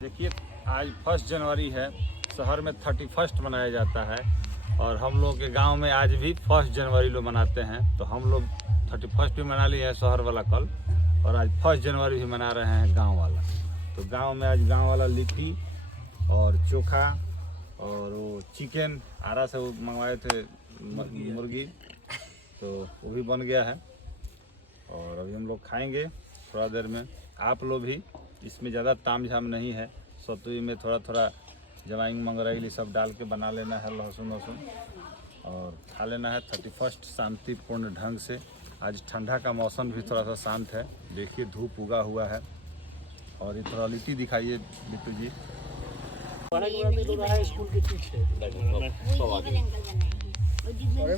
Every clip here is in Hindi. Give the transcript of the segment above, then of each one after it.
देखिए आज 1 जनवरी है। शहर में 31 मनाया जाता है और हम लोग के गांव में आज भी 1 जनवरी लोग मनाते हैं। तो हम लोग 31 भी मना लिए हैं शहर वाला कल, और आज 1 जनवरी भी मना रहे हैं गांव वाला। तो गांव में आज गांव वाला लिट्टी और चोखा और वो चिकन आरा से वो मंगवाए थे मुर्गी, तो वो भी बन गया है और अभी हम लोग खाएंगे थोड़ा देर में। आप लोग भी, इसमें ज़्यादा ताम झाम नहीं है, सतुई में थोड़ा थोड़ा जवाइन मंगरैली सब डाल के बना लेना है, लहसुन वहसुन, और खा लेना है 31 शांतिपूर्ण ढंग से। आज ठंडा का मौसम भी थोड़ा सा शांत है। देखिए धूप उगा हुआ है और ये थोड़ा लिट्टी दिखाइए बिट्टू जी। स्कूल के पीछे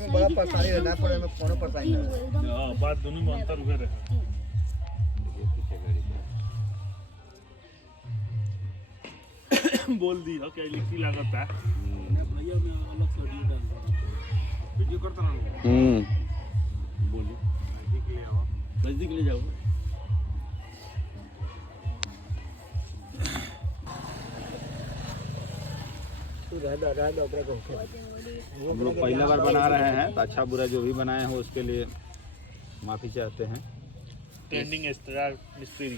बड़ा परेशानी रहना पड़े में कोनो परेशानी नहीं। हां बात दोनों में अंतर हुए रहे। बोल दी हो क्या लिट्टी लागत है भैया मैं अलग से वीडियो डाल दूं। वीडियो करता ना बोलिए नजदीक ले जाओ। हम लोग पहला बार बना रहे हैं, तो अच्छा बुरा जो भी बनाए हैं उसके लिए माफ़ी चाहते हैं। ट्रेंडिंग स्टार मिस्त्री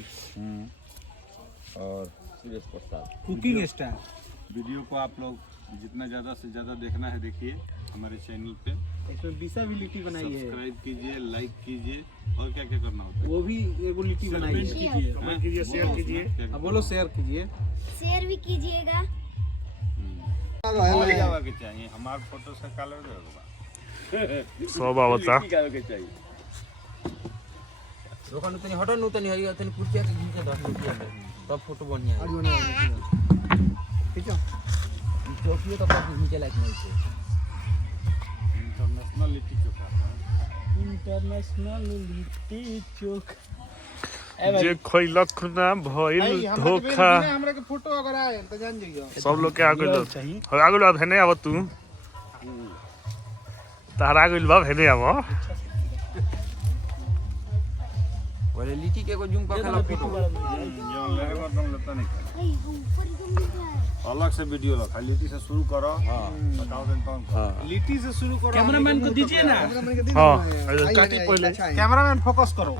और Suresh Prasad cooking star. Video को आप लोग जितना ज़्यादा से ज़्यादा देखना है देखिए हमारे चैनल पे। इसमें बिसा भी लिट्टी बनाई है, सब्सक्राइब कीजिए, लाइक कीजिए, और क्या क्या करना होता है वो भी एगो लिट्टी बनाई है। कमेंट कीजिए, शेयर कीजिए। अब बोलो शेयर कीजिए, शेयर भी कीजिएगा। के चाहिए हमारे फोटो से कलर सब आवता दोकान तनी हटो नु तनी हई तनी कुर्सिया के घींचे दस मिनट तब फोटो बढ़िया है। ठीक है चौकी तो पर घींचे लायक नहीं है। इंटरनेशनल लिट्टी चोखा। इंटरनेशनल लिट्टी चोखा जे खइलक ना भइल धोखा। हमरा के फोटो अगर आए त जान जइयो सब लोग के आगे लो आगे लो हेने आव तू तारा गइल बा हेने आव। बोले लिट्टी के को जूम कर खाला फोटो जो लेरे को तुम लेता नहीं अलग से वीडियो लो। खाली लिट्टी से शुरू करो। बताओ दिन कौन लिट्टी से शुरू करो। कैमरामैन को दीजिए ना। हां काटी पहले कैमरामैन फोकस करो।